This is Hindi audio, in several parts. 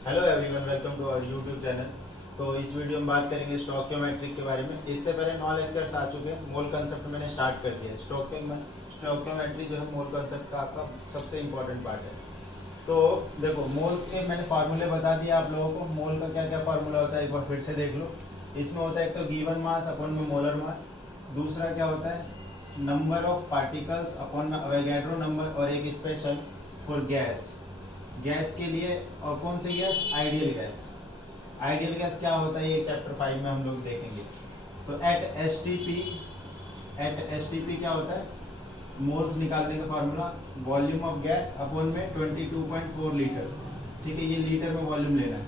Hello everyone, welcome to our YouTube channel. तो इस वीडियो में बात करेंगे स्टोइकियोमेट्रिक के बारे में। इससे पहले 9 लेक्चर्स आ चुके हैं। मोल कंसेप्ट मैंने स्टार्ट कर दिया है। स्टोइकियोमेट्री जो है मोल कंसेप्ट का आपका सबसे इंपॉर्टेंट पार्ट है। तो देखो, मोल्स के मैंने फार्मूले बता दिए आप लोगों को। मोल का क्या क्या फार्मूला होता है एक बार फिर से देख लो। इसमें होता है एक तो गिवन मास अपॉन में मोलर मास। दूसरा क्या होता है, नंबर ऑफ पार्टिकल्स अपॉन में अवोगाड्रो नंबर। और एक स्पेशल फॉर गैस, गैस के लिए। और कौन सी gas? Ideal gas. Ideal gas क्या होता है ये चैप्टर 5 में हम लोग देखेंगे। तो एट एस टी पी क्या होता है, मोल्स निकालने का formula, volume of gas upon में 22.4 लीटर। ठीक है, ये लीटर में वॉल्यूम लेना है।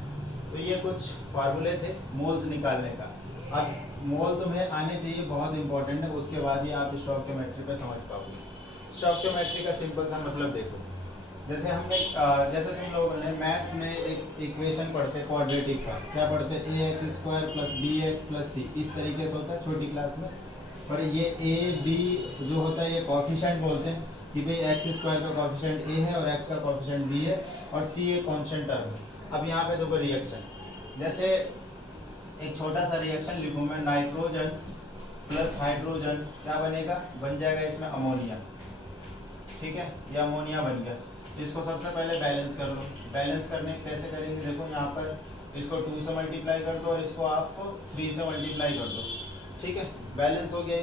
तो ये कुछ फार्मूले थे मोल्स निकालने का। अब मोल तुम्हें आने चाहिए, बहुत इंपॉर्टेंट है। उसके बाद ही आप स्टोइकियोमेट्री पे समझ पाओगे। स्टोइकियोमेट्री का सिंपल सा मतलब देखो, जैसे हमने जैसे तुम लोगों ने मैथ्स में एक इक्वेशन पढ़ते क्वाड्रेटिक का, क्या पढ़ते? A X square plus B X plus C. इस तरीके से होता है छोटी क्लास में। और ये ए बी जो होता है ये कॉफिशेंट बोलते हैं कि भाई एक्स स्क्वायर का कॉफिशेंट ए है और एक्स का कॉफिशेंट बी है और सी एक कांस्टेंट टर्म है। अब यहाँ पे देखो रिएक्शन, जैसे एक छोटा सा रिएक्शन लिखूँ मैं, नाइट्रोजन प्लस हाइड्रोजन क्या बनेगा? बन जाएगा इसमें अमोनिया। ठीक है, ये अमोनिया बन गया। इसको सबसे पहले बैलेंस कर लो। बैलेंस करने कैसे करेंगे? देखो यहाँ पर इसको 2 से मल्टीप्लाई कर दो और इसको आपको 3 से मल्टीप्लाई कर दो। ठीक है, बैलेंस हो गया।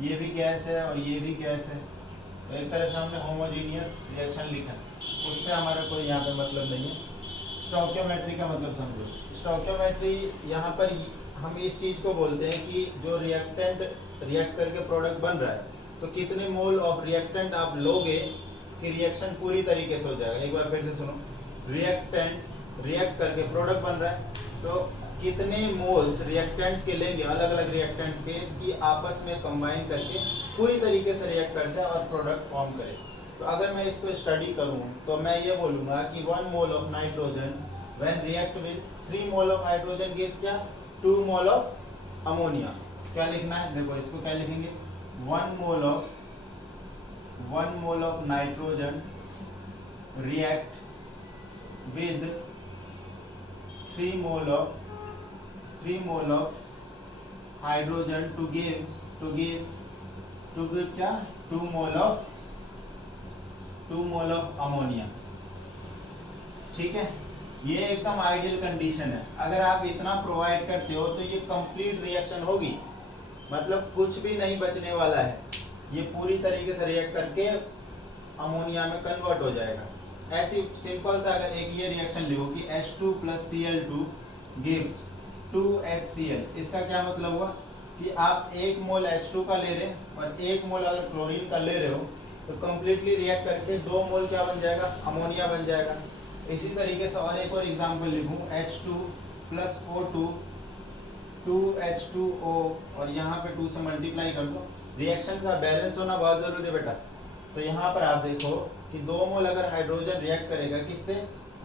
ये भी गैस है और ये भी गैस है। तो एक तरह से हमने होमोजीनियस रिएक्शन लिखा, उससे हमारा कोई यहाँ पे मतलब नहीं है। स्टोइकियोमेट्री का मतलब समझो। स्टोइकियोमेट्री यहाँ पर हम इस चीज़ को बोलते हैं कि जो रिएक्टेंट रिएक्ट करके प्रोडक्ट बन रहा है, तो कितने मोल ऑफ रिएक्टेंट आप लोगे कि रिएक्शन पूरी तरीके से हो जाएगा। एक बार फिर से सुनो, रिएक्टेंट रिएक्ट करके प्रोडक्ट बन रहा है, तो कितने मोल्स रिएक्टेंट्स के लेंगे, अलग अलग रिएक्टेंट्स के, कि आपस में कंबाइन करके पूरी तरीके से रिएक्ट करते हैं और प्रोडक्ट फॉर्म करे। तो अगर मैं इसको स्टडी करूं तो मैं ये बोलूँगा कि 1 mole of nitrogen when react with 3 mole of hydrogen gives क्या? 2 मोल ऑफ अमोनिया। क्या लिखना है? देखो इसको क्या लिखेंगे, 1 mole of nitrogen react with 3 mole of hydrogen to give क्या? 2 मोल ऑफ अमोनिया। ठीक है, ये एकदम आइडियल कंडीशन है। अगर आप इतना प्रोवाइड करते हो तो ये कंप्लीट रिएक्शन होगी, मतलब कुछ भी नहीं बचने वाला है। ये पूरी तरीके से रिएक्ट करके अमोनिया में कन्वर्ट हो जाएगा। ऐसी सिंपल सा अगर एक ये रिएक्शन लिखो कि H2 plus Cl2 gives 2HCl। इसका क्या मतलब हुआ कि आप 1 मोल H2 का ले रहे हैं और 1 मोल अगर क्लोरीन का ले रहे हो तो कम्प्लीटली रिएक्ट करके 2 मोल क्या बन जाएगा? अमोनिया बन जाएगा। इसी तरीके से और एक और एग्जाम्पल लिखूँ, H2 प्लस O2 2H2O और यहाँ पे 2 से मल्टीप्लाई कर दो। रिएक्शन का बैलेंस होना बहुत ज़रूरी है बेटा। तो यहाँ पर आप देखो कि 2 मोल अगर हाइड्रोजन रिएक्ट करेगा किससे?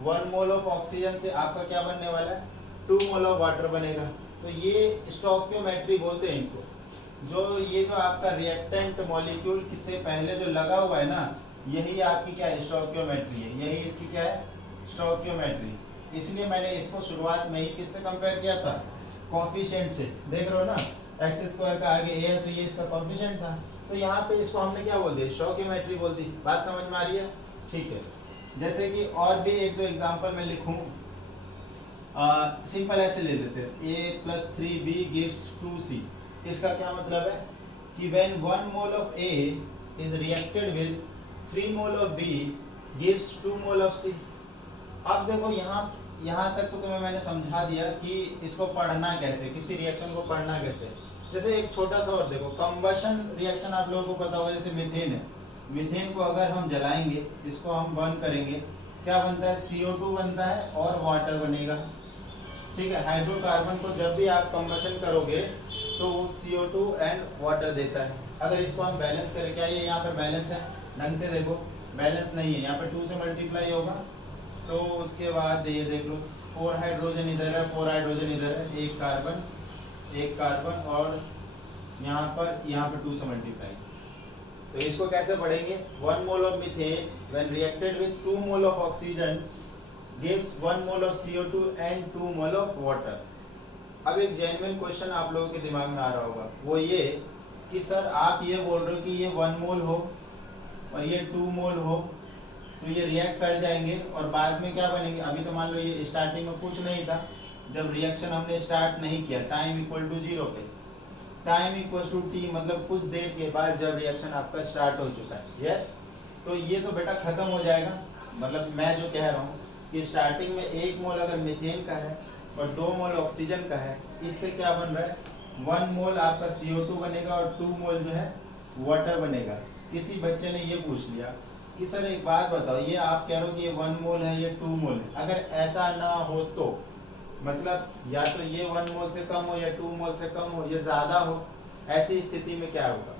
1 मोल ऑफ ऑक्सीजन से, आपका क्या बनने वाला है? 2 मोल ऑफ वाटर बनेगा। तो ये स्टोइकियोमेट्री बोलते हैं इनको। जो ये जो आपका रिएक्टेंट मॉलिक्यूल किससे पहले जो लगा हुआ है ना, यही आपकी क्या है? स्टोइकियोमेट्री है। यही इसकी क्या है? स्टोइकियोमेट्री। इसलिए मैंने इसको शुरुआत में ही किससे कंपेयर किया था? कॉफिशिएंट से। देख रहे हो ना, एक्स स्क्वायर का आगे ए है तो ये इसका कॉफिशिएंट था। तो यहाँ पे इसको हमने क्या बोल दिया? स्टोइकियोमेट्री बोल दी। बात समझ में आ रही है? ठीक है, जैसे कि और भी एक दो एग्जांपल मैं लिखूं, सिंपल ऐसे ले लेते हैं, a plus 3b gives 2c। इसका क्या मतलब है कि when 1 mole of a is reacted with 3 mole of b gives 2 mole of c। अब देखो यहाँ तक तो तुम्हें मैंने समझा दिया कि इसको पढ़ना कैसे, किसी रिएक्शन को पढ़ना कैसे। जैसे एक छोटा सा और देखो, कंबशन रिएक्शन आप लोगों को पता होगा, जैसे मीथेन है। मीथेन को अगर हम जलाएंगे, इसको हम बर्न करेंगे, क्या बनता है? CO2 बनता है और वाटर बनेगा। ठीक है, हाइड्रोकार्बन को जब भी आप कंबशन करोगे तो वो CO2 एंड वाटर देता है। अगर इसको हम बैलेंस करें, क्या ये यहाँ पर बैलेंस है? ढंग से देखो, बैलेंस नहीं है। यहाँ पर 2 से मल्टीप्लाई होगा तो उसके बाद ये देख लो, 4 हाइड्रोजन इधर है, 4 हाइड्रोजन इधर है, एक कार्बन और यहाँ पर 2 से मल्टीप्लाई। तो इसको कैसे पढ़ेंगे? 1 mole of methane when reacted with 2 mole of oxygen gives 1 mole of CO2 and 2 mole of water. अब एक जेन्युइन क्वेश्चन आप लोगों के दिमाग में आ रहा होगा, वो ये कि सर आप ये बोल रहे हो कि ये 1 मोल हो और ये 2 मोल हो, तो ये रिएक्ट कर जाएंगे और बाद में क्या बनेंगे। अभी तो मान लो ये स्टार्टिंग में कुछ नहीं था, जब रिएक्शन हमने स्टार्ट नहीं किया, टाइम इक्वल टू 0 पे, टाइम इक्वल टू टी, मतलब कुछ देर के बाद जब रिएक्शन आपका स्टार्ट हो चुका है, यस, तो ये तो बेटा खत्म हो जाएगा। मतलब मैं जो कह रहा हूँ कि स्टार्टिंग में 1 मोल अगर मीथेन का है और 2 मोल ऑक्सीजन का है, इससे क्या बन रहा है, 1 मोल आपका CO2 बनेगा और 2 मोल जो है वाटर बनेगा। किसी बच्चे ने ये पूछ लिया कि सर एक बात बताओ, ये आप कह रहे हो कि ये 1 मोल है, ये 2 मोल है, अगर ऐसा ना हो तो मतलब या तो ये 1 मोल से कम हो या 2 मोल से कम हो, ये ज़्यादा हो, ऐसी स्थिति में क्या होगा।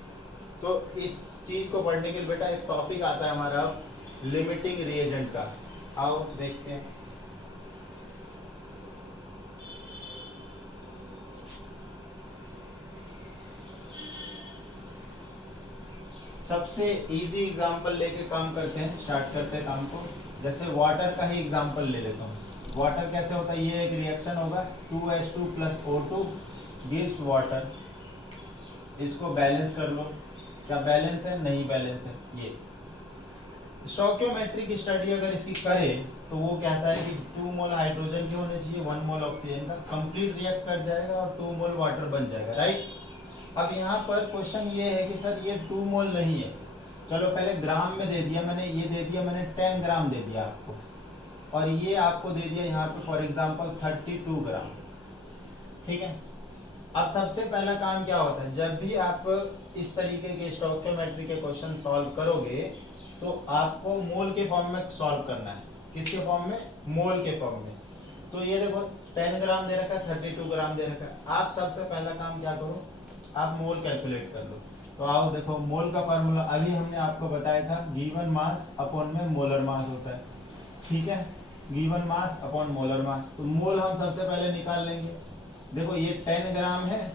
तो इस चीज़ को पढ़ने के लिए बेटा एक टॉपिक आता है हमारा लिमिटिंग रिएजेंट का, आओ देखते हैं। सबसे इजी एग्जांपल लेके काम करते हैं, स्टार्ट करते हैं काम को। जैसे वाटर का ही एग्जांपल ले लेता हूँ। वाटर कैसे होता है, ये एक रिएक्शन होगा 2H2 plus O2 gives water. इसको बैलेंस कर लो, क्या बैलेंस है, नहीं बैलेंस है। ये स्टोइकियोमेट्रिक स्टडी अगर इसकी करें तो वो कहता है कि 2 मोल हाइड्रोजन के होने चाहिए, 1 मोल ऑक्सीजन का, कंप्लीट रिएक्ट कर जाएगा और 2 मोल वाटर बन जाएगा, राइट। अब यहाँ पर क्वेश्चन ये है कि सर ये 2 मोल नहीं है, चलो पहले ग्राम में दे दिया मैंने, ये दे दिया मैंने 10 ग्राम दे दिया आपको, और ये आपको दे दिया यहाँ पे फॉर एग्जांपल 32 ग्राम, ठीक है। अब सबसे पहला काम क्या होता है, जब भी आप इस तरीके के स्टोइकियोमेट्री के क्वेश्चन सॉल्व करोगे तो आपको मोल के फॉर्म में सॉल्व करना है। किसके फॉर्म में, मोल के फॉर्म में। तो ये देखो 10 ग्राम दे रखा है, 32 ग्राम दे रखा है, आप सबसे पहला काम क्या करो, आप मोल कैलकुलेट कर लो। तो आओ देखो मोल का फार्मूला अभी हमने आपको बताया था, गिवन मास अपॉन में मोलर मास होता है, ठीक है, given mass upon molar mass. तो मोल हम सबसे पहले निकाल लेंगे। देखो ये 10 ग्राम है,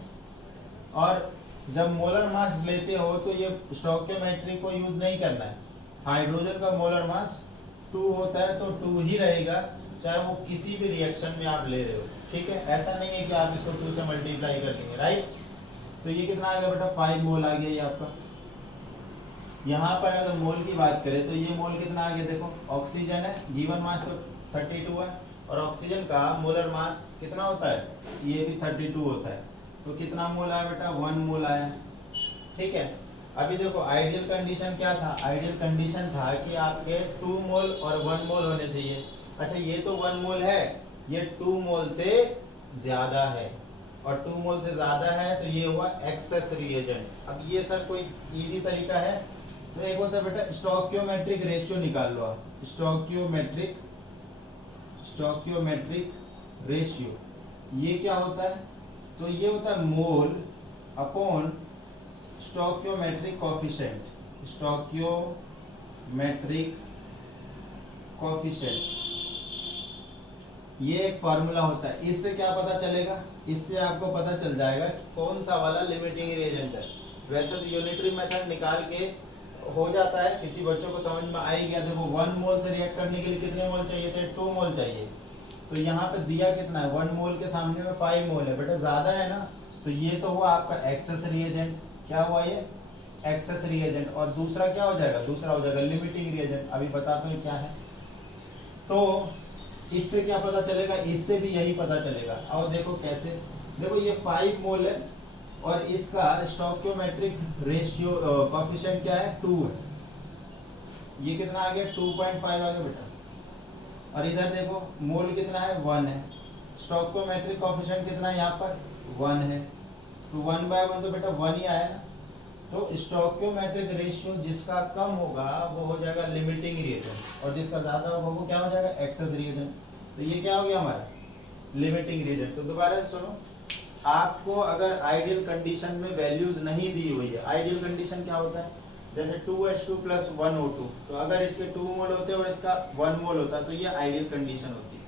और जब मोलर मास लेते हो तो ये स्टोइकियोमेट्री को यूज नहीं करना है। हाइड्रोजन का मोलर मास 2 होता है तो 2 ही रहेगा, चाहे वो किसी भी रिएक्शन में आप ले रहे हो, ठीक है। ऐसा नहीं है कि आप इसको 2 से मल्टीप्लाई कर लेंगे, राइट। तो ये कितना आ गया बेटा, 5 मोल आ गया ये आपका। यहाँ पर अगर मोल की बात करें तो ये मोल कितना आ गया, देखो ऑक्सीजन है, गिवन मास तो 32 है, और ऑक्सीजन का मोलर मास कितना होता है, ये भी 32 होता है, तो कितना मोल आया बेटा, 1 मोल आया, ठीक है। अभी देखो आइडियल कंडीशन क्या था, आइडियल कंडीशन था कि आपके 2 मोल और 1 मोल होने चाहिए। अच्छा ये तो 1 मोल है, ये 2 मोल से ज्यादा है, और 2 मोल से ज्यादा है तो ये हुआ एक्सेस रिएजेंट। अब ये सर कोई इजी तरीका है, तो एक होता है बेटा स्टोइकियोमेट्रिक रेशियो निकाल लो आप, स्टोइकियोमेट्रिक रेशियो, ये क्या होता है, तो ये होता है mole upon stoichiometric coefficient, stoichiometric coefficient, ये एक फार्मूला होता है। इससे क्या पता चलेगा, इससे आपको पता चल जाएगा कि कौन सा वाला लिमिटिंग रिएजेंट है। वैसे तो यूनिटरी मेथड निकाल के हो जाता है, किसी बच्चों को समझ में आ ही गया। देखो 1 मोल से रिएक्ट करने के लिए कितने मोल चाहिए थे, 2 मोल चाहिए, तो यहाँ पे दिया कितना है, 1 मोल के सामने में 5 मोल है, बेटा ज्यादा है ना, तो ये तो हुआ आपका एक्सेस रिएजेंट। क्या हुआ ये, एक्सेस रिएजेंट। और दूसरा क्या हो जाएगा, दूसरा हो जाएगा लिमिटिंग रिएजेंट। अभी बताता हूँ क्या है। तो इससे क्या पता चलेगा, इससे भी यही पता चलेगा। और देखो कैसे, देखो ये 5 मोल है और इसका स्टोइकियोमेट्रिक रेशियो कोएफिशिएंट क्या है, 2 है। ये कितना आ गया, 2.5 आ गया बेटा। और इधर देखो मोल कितना है, 1 है। स्टोइकियोमेट्रिक कोएफिशिएंट कितना है, यहाँ पर 1 है, तो 1/1 तो बेटा 1 ही आया ना। तो स्टोइकियोमेट्रिक रेशियो जिसका कम होगा वो हो जाएगा लिमिटिंग रिएजेंट, और जिसका ज्यादा होगा वो क्या हो जाएगा, एक्सेस रिएजेंट। तो ये क्या हो गया हमारा, लिमिटिंग रिएजेंट। तो दोबारा से सुनो, आपको अगर आइडियल कंडीशन में वैल्यूज नहीं दी हुई है, आइडियल कंडीशन क्या होता है, जैसे 2H2 प्लस 1O2, तो अगर इसके 2 मोल होते और इसका 1 मोल होता तो ये आइडियल कंडीशन होती।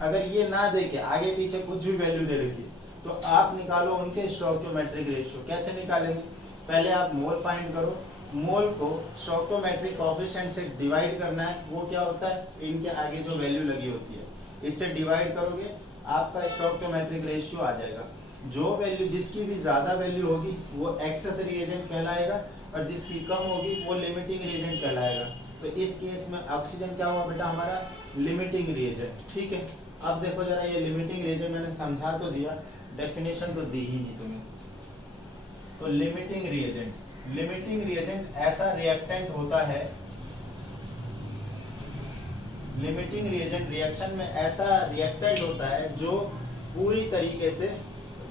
अगर ये ना दे के आगे पीछे कुछ भी वैल्यू दे रखी तो आप निकालो उनके स्टोइकियोमेट्रिक रेशियो। कैसे निकालेंगे, पहले आप मोल फाइंड करो, मोल को स्टोइकियोमेट्रिक कोएफिशिएंट से डिवाइड करना है। वो क्या होता है, इनके आगे जो वैल्यू लगी होती है इससे डिवाइड करोगे आपका स्टोइकोमेट्रिक रेशियो आ जाएगा। जो वैल्यू जिसकी भी ज़्यादा वैल्यू होगी वो एक्सेस रिएजेंट कहलाएगा और जिसकी कम होगी वो लिमिटिंग रिएजेंट कहलाएगा। तो इस केस में ऑक्सीजन क्या हुआ बेटा हमारा लिमिटिंग रिएजेंट। ठीक है, अब देखो जरा ये लिमिटिंग रिएजेंट मैंने समझा तो दिया, डेफिनेशन तो दी ही नहीं तुम्हें। तो लिमिटिंग रिएजेंट ऐसा रिएक्टेंट होता है, लिमिटिंग रिएजेंट रिएक्शन में ऐसा रिएक्टेंट होता है जो पूरी तरीके से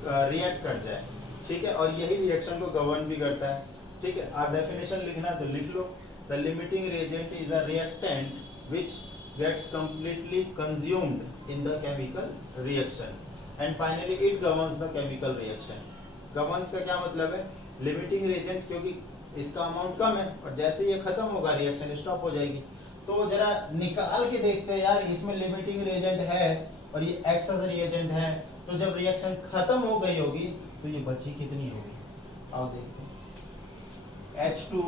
रिएक्ट कर जाए। ठीक है, और यही रिएक्शन को गवर्न भी करता है। ठीक है, आप डेफिनेशन लिखना तो लिख लो। The limiting reagent is a reactant which gets completely consumed in the chemical reaction and finally it governs the chemical reaction. Governs का क्या मतलब है, लिमिटिंग रिएजेंट क्योंकि इसका अमाउंट कम है और जैसे ये खत्म होगा रिएक्शन स्टॉप हो जाएगी। तो जरा निकाल के देखते हैं यार, इसमें लिमिटिंग रिएजेंट है और ये एक्सेस रिएजेंट है, तो जब रिएक्शन खत्म हो गई होगी तो ये बची कितनी होगी, आओ देखते हैं। H2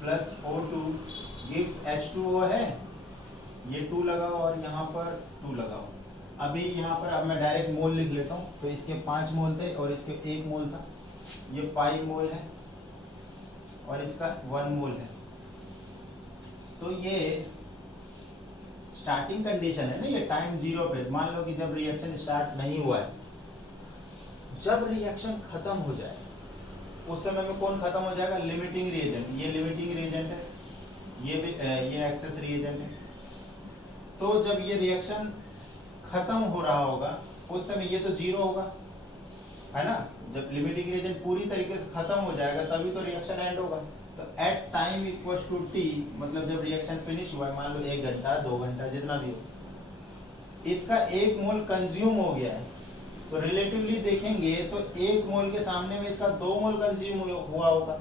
plus O2 gives H2O है, ये 2 लगाओ और यहाँ पर 2 लगाओ। अभी यहाँ पर अब मैं डायरेक्ट मोल लिख लेता हूँ। तो इसके 5 मोल थे और इसके 1 मोल था, ये 5 मोल है और इसका 1 मोल है। तो ये स्टार्टिंग कंडीशन है ना, ये टाइम 0 पे। मान लो कि जब रिएक्शन स्टार्ट नहीं हुआ है, जब रिएक्शन खत्म हो जाए उस समय में कौन खत्म हो जाएगा, लिमिटिंग रिएजेंट। ये लिमिटिंग रिएजेंट है, ये भी ये एक्सेस रिएजेंट है। तो जब ये रिएक्शन खत्म हो रहा होगा उस समय ये तो 0 होगा, है ना। जब लिमिटिंग रिएजेंट पूरी तरीके से खत्म हो जाएगा तभी तो रिएक्शन एंड होगा। तो at time equals to t, मतलब जब रिएक्शन फिनिश हुआ है, मान लो 1 घंटा 2 घंटा जितना भी हो, इसका 1 मोल कंज्यूम हो गया है। तो रिलेटिवली देखेंगे तो 1 मोल के सामने में इसका 2 मोल कंज्यूम हुआ होगा।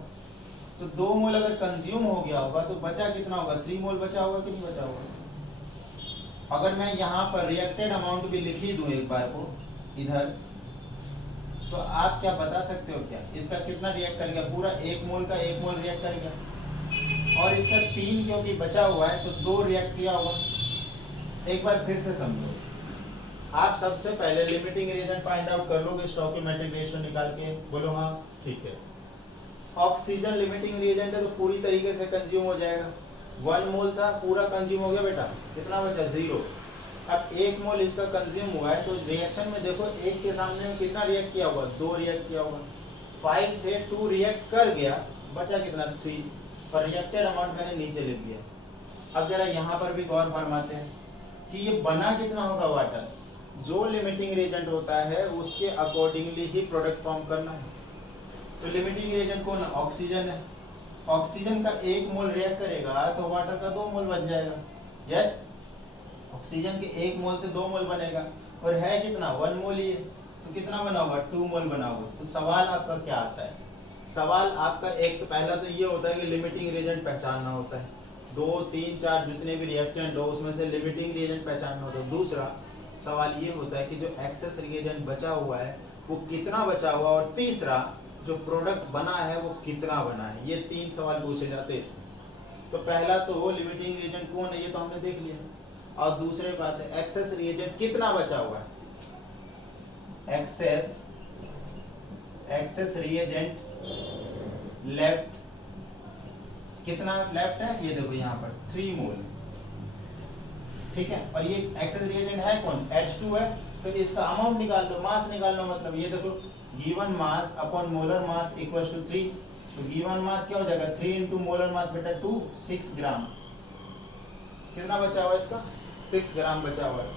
तो 2 मोल अगर कंज्यूम हो गया होगा तो बचा कितना होगा, 3 मोल बचा होगा कि नहीं बचा होगा। अगर मैं यहाँ पर रिएक्टेड अमाउंट भी लिख ही दूं एक बार को इधर, तो आप क्या बता सकते हो क्या इसका कितना रिएक्ट कर गया, पूरा 1 मोल का 1 मोल रिएक्ट कर गया। और इसका 3 क्योंकि बचा हुआ है तो 2 रिएक्ट किया होगा। एक बार फिर से समझो, आप सबसे पहले लिमिटिंग रिएजेंट फाइंड आउट कर लोगे, स्टोइकोमेट्रिक रेशियो निकाल के, बोलो हाँ ठीक है। ऑक्सीजन लिमिटिंग रिएजेंट है तो पूरी तरीके से कंज्यूम हो जाएगा। 1 मोल था पूरा कंज्यूम हो गया बेटा, कितना बचा 0। अब 1 मोल इसका कंज्यूम हुआ है तो रिएक्शन में देखो 1 के सामने में कितना रिएक्ट किया होगा, 2 रिएक्ट किया होगा। 5 थे 2 रिएक्ट कर गया, बचा कितना 3 और रिएक्टेड अमाउंट मैंने नीचे लिख दिया। अब जरा यहाँ पर भी गौर फरमाते हैं कि ये बना कितना होगा वाटर, जो लिमिटिंग रिएजेंट होता है उसके अकॉर्डिंगली ही प्रोडक्ट फॉर्म करना है। तो लिमिटिंग रिएजेंट कौन, ऑक्सीजन है। ऑक्सीजन का 1 मोल रिएक्ट करेगा तो वाटर का 2 मोल बन जाएगा। यस, ऑक्सीजन के 1 मोल से 2 मोल बनेगा और है कितना 1 मोल ही है, तो कितना बना होगा 2 मोल बना होगा। तो सवाल आपका क्या आता है, सवाल आपका एक तो पहला तो ये होता है कि लिमिटिंग रिएजेंट पहचानना होता है। 2 3 4 जितने भी रिएक्टेंट हो उसमें से लिमिटिंग रिएजेंट पहचानना होता है। दूसरा सवाल ये होता है कि जो एक्सेस रिएजेंट बचा हुआ है वो कितना बचा हुआ, और तीसरा जो प्रोडक्ट बना है वो कितना बना है। ये 3 सवाल पूछे जाते हैं इसमें। तो पहला तो लिमिटिंग रिएजेंट कौन है ये तो हमने देख लिया, और दूसरे बात है एक्सेस रिएजेंट कितना बचा हुआ है। एक्सेस रिएजेंट लेफ्ट कितना लेफ्ट है, ये देखो यहाँ पर 3 मोल, ठीक है। और ये एक्सेस रिएजेंट है कौन, H2 है। फिर इसका अमाउंट निकाल लो, मास निकाल लो, मतलब ये देखो given mass upon molar mass equals to 3। तो गिवन मास क्या हो जाएगा 3 इंटू मोलर मास बेटा 2, 6 ग्राम। कितना बचा हुआ है इसका 6 ग्राम बचा हुआ है।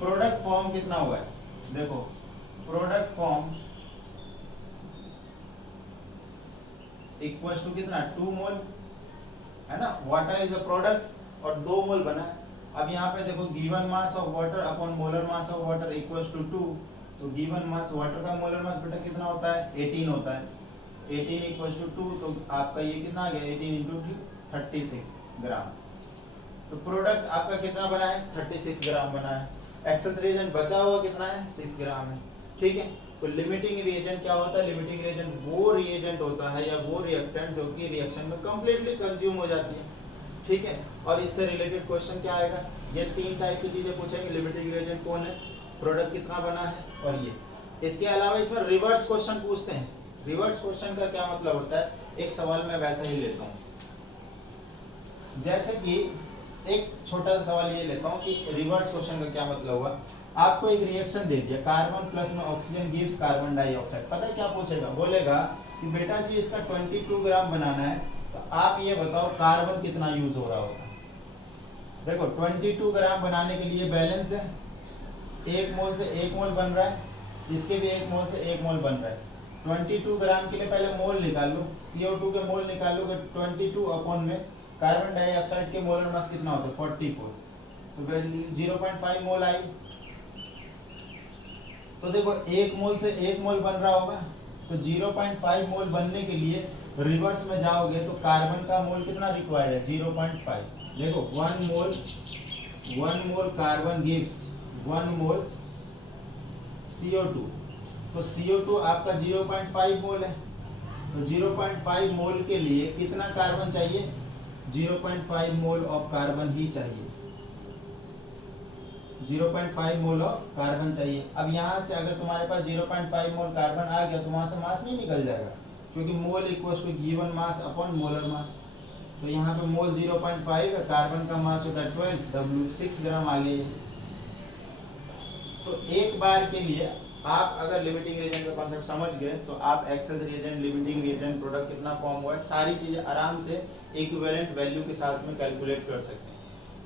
प्रोडक्ट फॉर्म कितना हुआ है, देखो प्रोडक्ट फॉर्म इक्वल्स टू कितना 2 मोल है ना, वाटर इज अ प्रोडक्ट और 2 मोल बना है। अब यहाँ पे देखो given mass of water upon molar mass of water equals to 2। तो गिवन मास वाटर का मोलर मास बेटा कितना होता है 18 होता है, 18 इक्वल्स टू 2। तो आपका ये कितना आ गया 18 इंटू 2 36 ग्राम। तो प्रोडक्ट आपका कितना बना है 36 ग्राम बना है। एक्सेस रिएजेंट बचा हुआ कितना है 6 ग्राम है, ठीक है। तो लिमिटिंग रिएजेंट क्या होता है, लिमिटिंग रिएजेंट वो रिएजेंट होता है या वो रिएक्टेंट जो कि रिएक्शन में कंप्लीटली कंज्यूम हो जाती है, ठीक है। और इससे रिलेटेड क्वेश्चन क्या आएगा, ये 3 टाइप की चीजें पूछेंगे, लिमिटिंग रिएजेंट कौन है, प्रोडक्ट कितना बना है, और ये। इसके अलावा इसमें रिवर्स क्वेश्चन पूछते हैं। रिवर्स क्वेश्चन का क्या मतलब होता है, एक सवाल मैं वैसा ही लेता हूँ, जैसे कि एक छोटा सा सवाल ये लेता हूँ कि रिवर्स क्वेश्चन का क्या मतलब हुआ। आपको एक रिएक्शन दे दिया, कार्बन प्लस में ऑक्सीजन गिव्स कार्बन डाइऑक्साइड। पता है क्या पूछेगा, बोलेगा कि बेटा जी इसका 22 ग्राम बनाना है, तो आप ये बताओ कार्बन कितना यूज हो रहा होगा। देखो 22 ग्राम बनाने के लिए बैलेंस है, 1 मोल से 1 मोल बन रहा है, इसके भी 1 मोल से 1 मोल बन रहा है। 22 ग्राम के लिए पहले मोल निकाल लो, CO2 के मोल निकालोगे 22 अपॉन में कार्बन डाइऑक्साइड के मोलर मास कितना होता है 44, तो वैल्यू 0.5 मोल आई। तो देखो 1 मोल से 1 मोल बन रहा होगा, तो 0.5 मोल बनने के लिए रिवर्स में जाओगे तो कार्बन का मोल कितना रिक्वायर्ड है 0.5। देखो 1 मोल कार्बन गिव्स 1 मोल CO2, तो CO2 आपका 0.5 मोल है, तो 0.5 मोल के लिए कितना कार्बन चाहिए, 0.5 मोल ऑफ कार्बन ही चाहिए, 0.5 मोल ऑफ कार्बन चाहिए। अब यहाँ से अगर तुम्हारे पास 0.5 मोल कार्बन आ गया तो वहां से मास नहीं निकल जाएगा, क्योंकि mole equals to given mass upon molar mass. तो यहाँ पे मोल 0.5 है, कार्बन का मास होता है 12 W, 6 ग्राम आ गया। तो एक बार के लिए आप अगर लिमिटिंग रिएजेंट का कॉन्सेप्ट समझ गए तो आप access reagent, limiting reagent, product कितना फॉर्म हुआ है, सारी चीजें आराम से इक्विवेलेंट वैल्यू के साथ में कैलकुलेट कर सकते हैं।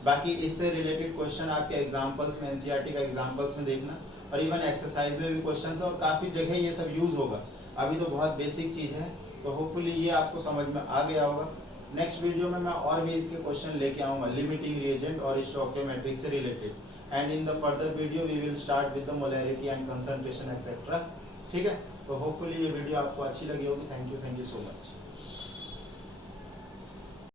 बाकी इससे रिलेटेड क्वेश्चन आपके एग्जांपल्स में, एनसीईआरटी का एग्जांपल्स में देखना, और इवन एक्सरसाइज में भी क्वेश्चन है और काफी जगह ये सब यूज होगा। अभी तो बहुत बेसिक चीज है, तो होपफुली ये आपको समझ में आ गया होगा। नेक्स्ट वीडियो में मैं और भी इसके क्वेश्चन लेके आऊंगा लिमिटिंग रिएजेंट और स्टोइकियोमेट्रिक से related, and in the further video we will start with the molarity and concentration etcetera. ठीक है, तो होपफुली ये वीडियो आपको अच्छी लगी होगी। Thank you so much.